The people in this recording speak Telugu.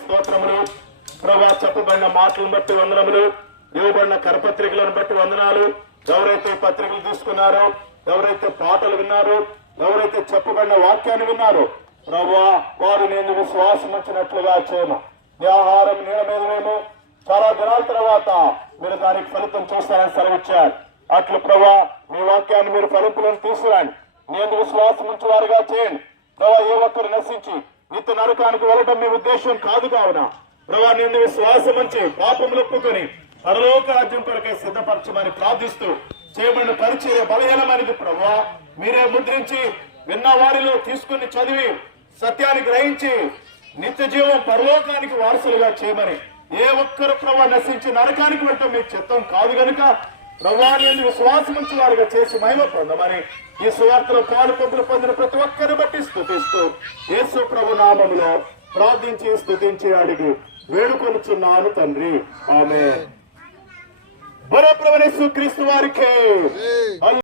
స్తోత్రములు ప్రభా. చెప్పబడిన మాటలను బట్టి వందనములు, ఇవ్వబడిన కరపత్రికలను బట్టి వందనాలు. ఎవరైతే పత్రికలు తీసుకున్నారో, ఎవరైతే పాటలు విన్నారో, ఎవరైతే చెప్పబడిన వాక్యాన్ని విన్నారో ప్రభా, వారు నేను విశ్వాసం వచ్చినట్లుగా చేయను. నీ ఆహారం నీళ్ళ మీదనేమో చాలా దినాల తర్వాత మీరు దానికి ఫలితం చూస్తారని సెలవిచ్చారు. అట్లు ప్రభా, మీ వాక్యాన్ని మీరు ఫలింపులను తీసుకురండి. నేను విశ్వాసం ఉంచి వారుగా చేయండి ప్రభా. ఏ ఒక్కరు నశించి నిత్య నరకానికి వెళ్ళడం మీ ఉద్దేశం కాదు కావున ప్రభా, నిన్ను విశ్వాసం ఉంచి పాపములు ఒప్పుకొని పరలోక రాజ్యం కొరకే సిద్ధపరచమని ప్రార్థిస్తూ చేయబడిన పరిచర్య బలహీనమైనది ప్రభా. మీరే ముద్రించి విన్న వారిలో తీసుకుని చదివి సత్యాన్ని గ్రహించి నిత్య జీవం పరలోకానికి వారసులుగా చేయమని, ఏ ఒక్కరు ప్రభా నశించి నరకానికి వెళ్ళటం మీకు చిత్తం కాదు గనుక ప్రభా, నేను విశ్వాసం ఉంచి వారుగా చేసి మహిమ పొందమని ఈ సువార్తలో పాలు పంపులు పొందిన ప్రతి ఒక్కరిని బట్టి స్తుతిస్తూ యేసు ప్రభు నామములో ప్రార్థించి స్తుతించి అడిగి వేడుకొనుచున్నాను తండ్రి, ఆమేన్. బల ప్రభువు యేసు క్రీస్తు వారికి